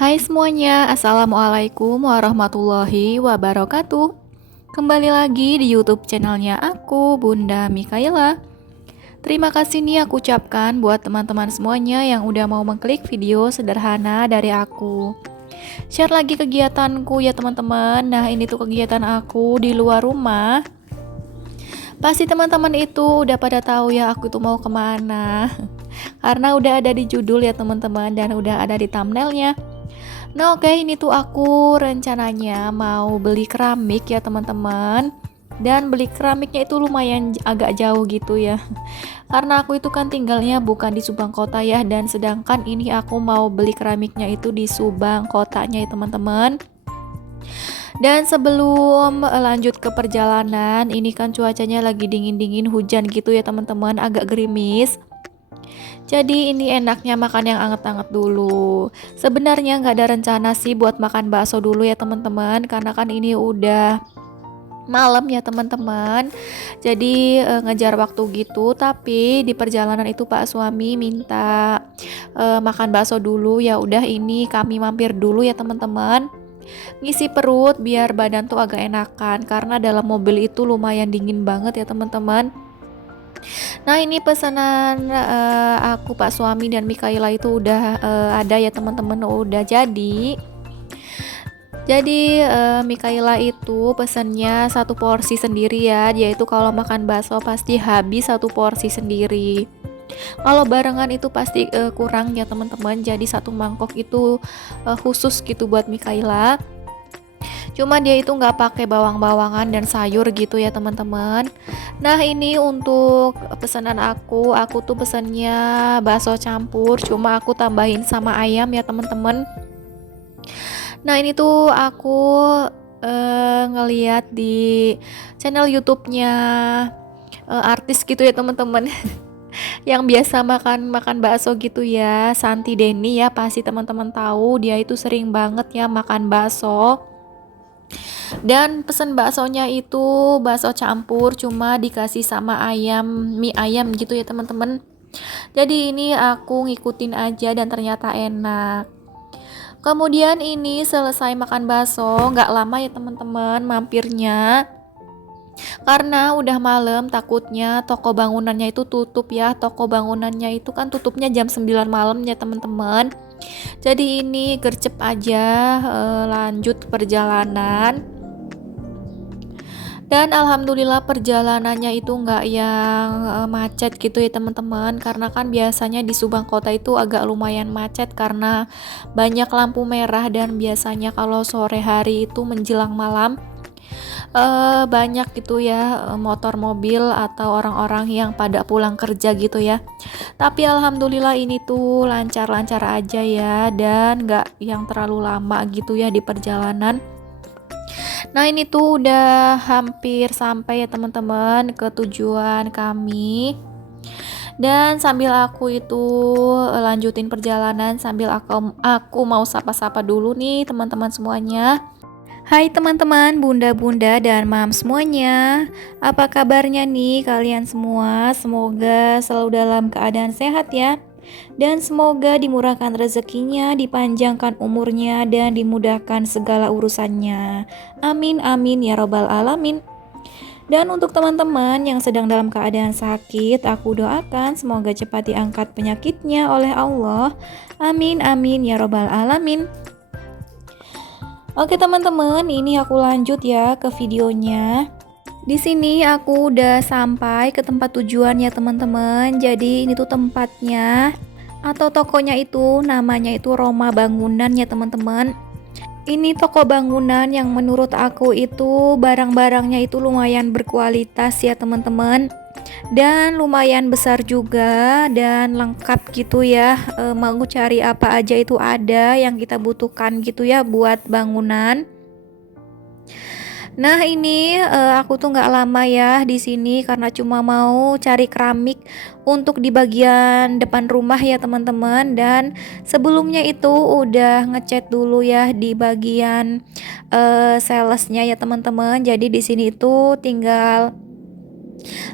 Hai semuanya, Assalamualaikum warahmatullahi wabarakatuh. Kembali lagi di YouTube channelnya aku, Bunda Mikaela. Terima kasih nih aku ucapkan buat teman-teman semuanya yang udah mau mengklik video sederhana dari aku. Share lagi kegiatanku ya teman-teman. Nah, ini tuh kegiatan aku di luar rumah. Pasti teman-teman itu udah pada tahu ya aku tuh mau kemana. Karena udah ada di judul ya teman-teman dan udah ada di thumbnailnya. Nah, oke, ini tuh aku rencananya mau beli keramik ya teman-teman. Dan beli keramiknya itu lumayan agak jauh gitu ya. Karena aku itu kan tinggalnya bukan di Subang Kota ya, dan sedangkan ini aku mau beli keramiknya itu di Subang Kotanya ya teman-teman. Dan sebelum lanjut ke perjalanan, ini kan cuacanya lagi dingin-dingin hujan gitu ya teman-teman, agak gerimis. Jadi ini enaknya makan yang anget-anget dulu. Sebenarnya nggak ada rencana sih buat makan bakso dulu ya teman-teman, karena kan ini udah malam ya teman-teman. Jadi ngejar waktu gitu, tapi di perjalanan itu Pak suami minta makan bakso dulu. Ya udah ini kami mampir dulu ya teman-teman. Ngisi perut biar badan tuh agak enakan, karena dalam mobil itu lumayan dingin banget ya teman-teman. Nah, ini pesanan aku Pak suami dan Mikaela itu udah ada ya teman-teman, udah jadi. Jadi Mikaela itu pesannya satu porsi sendiri ya. Dia itu kalau makan bakso pasti habis satu porsi sendiri. Kalau barengan itu pasti kurang ya teman-teman. Jadi satu mangkok itu khusus gitu buat Mikaela. Cuma dia itu nggak pakai bawang-bawangan dan sayur gitu ya teman-teman. Nah, ini untuk pesanan aku tuh pesannya bakso campur, cuma aku tambahin sama ayam ya teman-teman. Nah, ini tuh aku ngeliat di channel YouTube-nya artis gitu ya teman-teman. Yang biasa makan makan bakso gitu ya, Santi Denny ya, pasti teman-teman tahu dia itu sering banget ya makan bakso. Dan pesen baksonya itu bakso campur, cuma dikasih sama ayam, mie ayam gitu ya teman-teman. Jadi ini aku ngikutin aja dan ternyata enak. Kemudian ini selesai makan bakso, nggak lama ya teman-teman mampirnya. Karena udah malam, takutnya toko bangunannya itu tutup ya. Toko bangunannya itu kan tutupnya jam 9 malam ya teman-teman. Jadi ini gercep aja lanjut perjalanan. Dan alhamdulillah perjalanannya itu nggak yang macet gitu ya teman-teman, karena kan biasanya di Subang Kota itu agak lumayan macet karena banyak lampu merah, dan biasanya kalau sore hari itu menjelang malam banyak gitu ya motor mobil atau orang-orang yang pada pulang kerja gitu ya. Tapi alhamdulillah ini tuh lancar-lancar aja ya, dan nggak yang terlalu lama gitu ya di perjalanan. Nah, ini tuh udah hampir sampai ya teman-teman ke tujuan kami. Dan sambil aku itu lanjutin perjalanan, sambil aku mau sapa-sapa dulu nih teman-teman semuanya. Hai teman-teman, bunda-bunda dan mam semuanya. Apa kabarnya nih kalian semua? Semoga selalu dalam keadaan sehat ya. Dan semoga dimurahkan rezekinya, dipanjangkan umurnya, dan dimudahkan segala urusannya. Amin amin ya robbal alamin. Dan untuk teman-teman yang sedang dalam keadaan sakit, aku doakan semoga cepat diangkat penyakitnya oleh Allah. Amin amin ya robbal alamin. Oke teman-teman, ini aku lanjut ya ke videonya. Di sini aku udah sampai ke tempat tujuan ya teman-teman. Jadi ini tuh tempatnya atau tokonya itu namanya itu Roma Bangunan ya teman-teman. Ini toko bangunan yang menurut aku itu barang-barangnya itu lumayan berkualitas ya teman-teman. Dan lumayan besar juga dan lengkap gitu ya. Mau cari apa aja itu ada yang kita butuhkan gitu ya buat bangunan. Nah, ini aku tuh nggak lama ya di sini karena cuma mau cari keramik untuk di bagian depan rumah ya teman-teman. Dan sebelumnya itu udah ngecat dulu ya di bagian salesnya ya teman-teman. Jadi di sini itu tinggal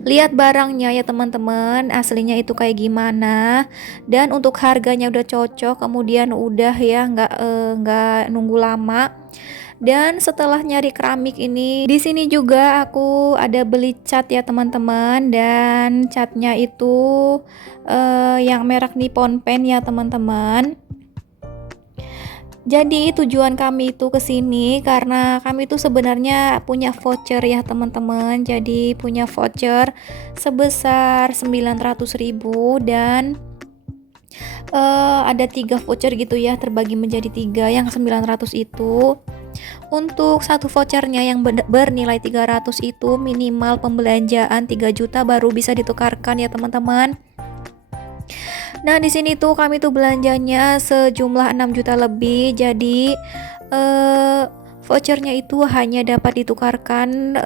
Lihat barangnya ya teman-teman, aslinya itu kayak gimana. Dan untuk harganya udah cocok, kemudian udah ya nggak nunggu lama. Dan setelah nyari keramik ini, di sini juga aku ada beli cat ya teman-teman, dan catnya itu yang merek Nippon Paint ya teman-teman. Jadi tujuan kami itu ke sini karena kami itu sebenarnya punya voucher ya teman-teman. Jadi punya voucher sebesar 900.000 dan ada 3 voucher gitu ya, terbagi menjadi 3, yang 900 itu. Untuk satu vouchernya yang bernilai 300 itu minimal pembelanjaan 3 juta baru bisa ditukarkan ya teman-teman. Nah, di sini tuh kami tuh belanjanya sejumlah 6 juta lebih. Jadi vouchernya itu hanya dapat ditukarkan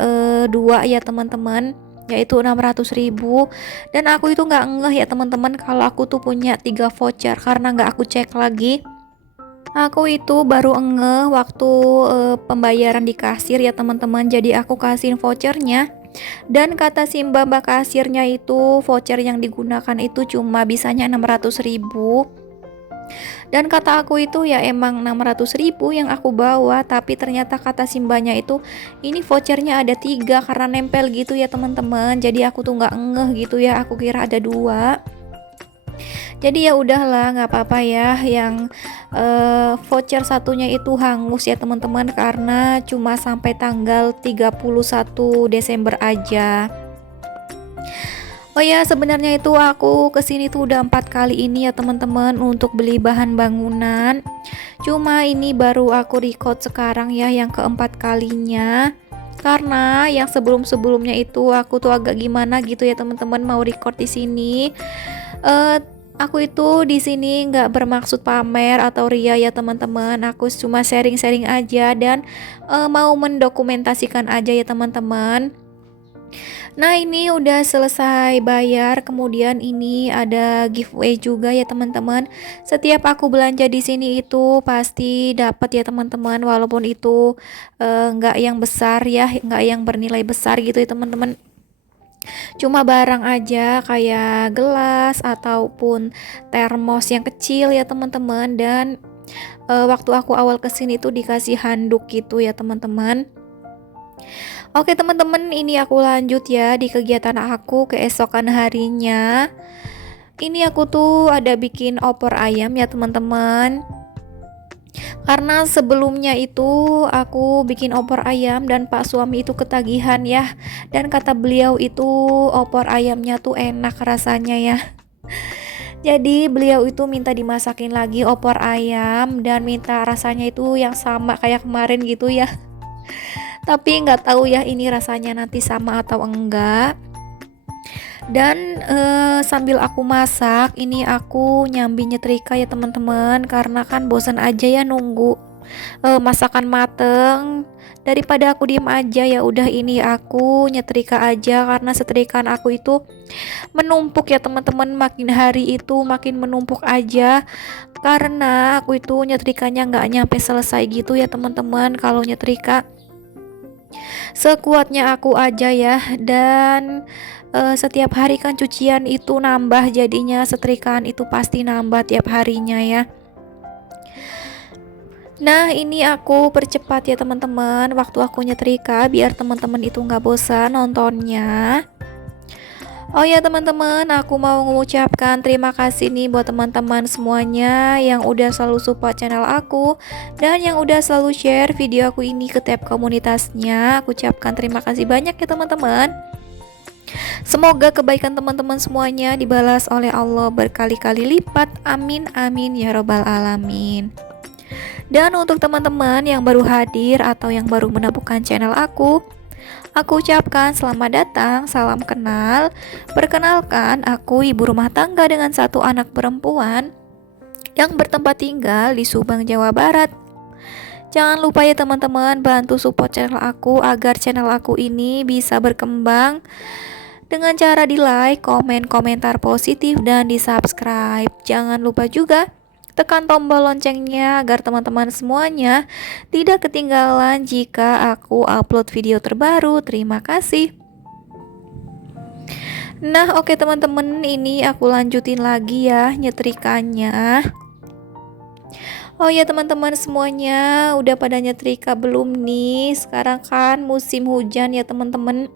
2 ya teman-teman, yaitu 600.000. Dan aku itu nggak ngeh ya teman-teman kalau aku tuh punya 3 voucher karena nggak aku cek lagi. Aku itu baru ngeh waktu pembayaran di kasir ya teman-teman. Jadi aku kasihin vouchernya. Dan kata si mbak kasirnya itu voucher yang digunakan itu cuma bisanya 600.000. Dan kata aku itu ya emang 600.000 yang aku bawa, tapi ternyata kata si mbaknya itu ini vouchernya ada 3 karena nempel gitu ya teman-teman. Jadi aku tuh nggak ngeh gitu ya, aku kira ada 2. Jadi ya udahlah, nggak apa-apa ya, yang voucher satunya itu hangus ya teman-teman karena cuma sampai tanggal 31 Desember aja. Oh ya, sebenarnya itu aku kesini tuh udah 4 kali ini ya teman-teman untuk beli bahan bangunan. Cuma ini baru aku record sekarang ya yang keempat kalinya. Karena yang sebelum-sebelumnya itu aku tuh agak gimana gitu ya teman-teman mau record di sini. Aku itu di sini nggak bermaksud pamer atau ria ya teman-teman. Aku cuma sharing-sharing aja dan mau mendokumentasikan aja ya teman-teman. Nah, ini udah selesai bayar, kemudian ini ada giveaway juga ya teman-teman. Setiap aku belanja di sini itu pasti dapat ya teman-teman, walaupun itu nggak yang besar ya, nggak yang bernilai besar gitu ya teman-teman. Cuma barang aja kayak gelas ataupun termos yang kecil ya teman-teman. Dan waktu aku awal kesini tuh dikasih handuk gitu ya teman-teman. Oke teman-teman, ini aku lanjut ya di kegiatan aku keesokan harinya. Ini aku tuh ada bikin opor ayam ya teman-teman. Karena sebelumnya itu aku bikin opor ayam dan Pak suami itu ketagihan ya. Dan kata beliau itu opor ayamnya tuh enak rasanya ya. Jadi beliau itu minta dimasakin lagi opor ayam dan minta rasanya itu yang sama kayak kemarin gitu ya. Tapi nggak tahu ya ini rasanya nanti sama atau enggak. Dan sambil aku masak, ini aku nyambi nyetrika ya teman-teman, karena kan bosan aja ya nunggu masakan mateng. Daripada aku diem aja, ya udah ini aku nyetrika aja karena setrikaan aku itu menumpuk ya teman-teman, makin hari itu makin menumpuk aja karena aku itu nyetrikanya nggak nyampe selesai gitu ya teman-teman. Kalau nyetrika sekuatnya aku aja ya. Dan setiap hari kan cucian itu nambah, jadinya setrikaan itu pasti nambah tiap harinya ya. Nah, ini aku percepat ya teman-teman waktu aku nyetrika biar teman-teman itu nggak bosan nontonnya. Oh ya teman-teman, aku mau mengucapkan terima kasih nih buat teman-teman semuanya yang udah selalu support channel aku dan yang udah selalu share video aku ini ke tab komunitasnya. Aku ucapkan terima kasih banyak ya teman-teman. Semoga kebaikan teman-teman semuanya dibalas oleh Allah berkali-kali lipat. Amin amin ya robbal alamin. Dan untuk teman-teman yang baru hadir atau yang baru menemukan channel aku ucapkan selamat datang, salam kenal. Perkenalkan, aku ibu rumah tangga dengan 1 anak perempuan yang bertempat tinggal di Subang, Jawa Barat. Jangan lupa ya teman-teman, bantu support channel aku agar channel aku ini bisa berkembang dengan cara di like, komen, komentar positif, dan di subscribe. Jangan lupa juga tekan tombol loncengnya agar teman-teman semuanya tidak ketinggalan jika aku upload video terbaru. Terima kasih. Nah, oke teman-teman, ini aku lanjutin lagi ya nyetrikanya. Oh ya teman-teman semuanya, udah pada nyetrika belum nih? Sekarang kan musim hujan ya teman-teman.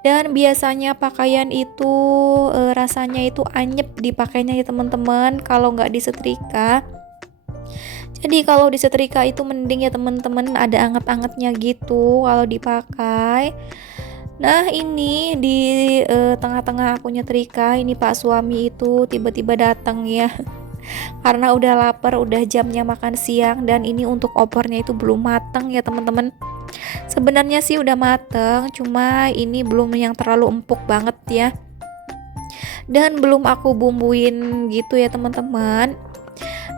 Dan biasanya pakaian itu rasanya itu anyep dipakainya ya teman-teman kalau nggak disetrika. Jadi kalau disetrika itu mending ya teman-teman, ada anget-angetnya gitu kalau dipakai. Nah ini di tengah-tengah aku nyetrika, ini Pak suami itu tiba-tiba datang ya. Karena udah lapar, udah jamnya makan siang, dan ini untuk opornya itu belum matang ya teman-teman. Sebenarnya sih udah mateng, cuma ini belum yang terlalu empuk banget ya. Dan belum aku bumbuin gitu ya teman-teman.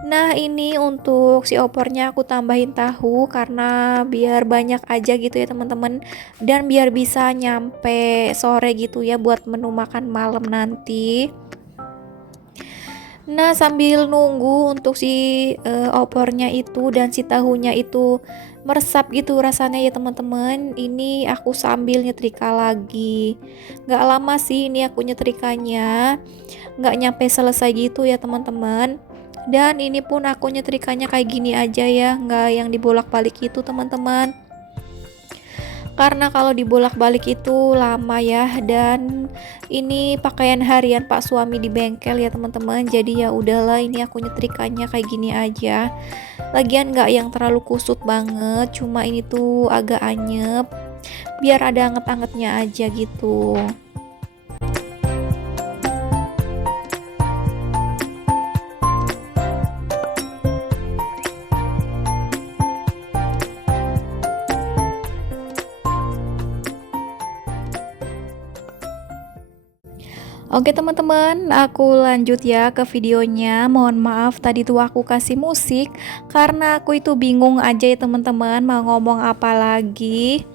Nah ini untuk si opornya aku tambahin tahu karena biar banyak aja gitu ya teman-teman, dan biar bisa nyampe sore gitu ya buat menu makan malam nanti. Nah sambil nunggu untuk si opornya itu dan si tahunya itu meresap gitu rasanya ya teman-teman, ini aku sambil nyetrika lagi. Gak lama sih ini aku nyetrikanya, gak nyampe selesai gitu ya teman-teman. Dan ini pun aku nyetrikanya kayak gini aja ya, nggak yang dibolak-balik itu teman-teman. Karena kalau dibolak-balik itu lama ya, dan ini pakaian harian Pak suami di bengkel ya teman-teman. Jadi ya udahlah, ini aku nyetrikanya kayak gini aja. Lagian nggak yang terlalu kusut banget, cuma ini tuh agak anyep, biar ada anget-angetnya aja gitu. Oke teman-teman, aku lanjut ya ke videonya. Mohon maaf tadi tuh aku kasih musik karena aku itu bingung aja ya teman-teman mau ngomong apa lagi.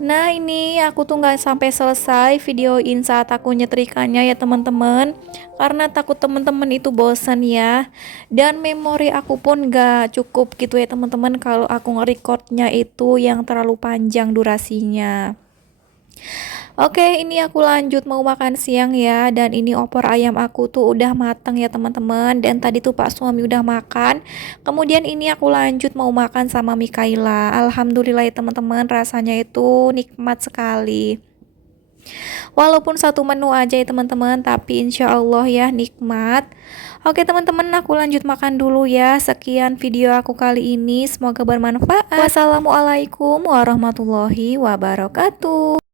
Nah ini aku tuh nggak sampai selesai videoin saat aku nyetrikanya ya teman-teman, karena takut teman-teman itu bosan ya, dan memori aku pun nggak cukup gitu ya teman-teman kalau aku nge-recordnya itu yang terlalu panjang durasinya. Oke, ini aku lanjut mau makan siang ya, dan ini opor ayam aku tuh udah matang ya teman-teman, dan tadi tuh Pak suami udah makan. Kemudian ini aku lanjut mau makan sama Mikaela. Alhamdulillah ya teman-teman, rasanya itu nikmat sekali. Walaupun satu menu aja ya teman-teman, tapi insya Allah ya nikmat. Oke teman-teman, aku lanjut makan dulu ya. Sekian video aku kali ini, semoga bermanfaat. Wassalamualaikum warahmatullahi wabarakatuh.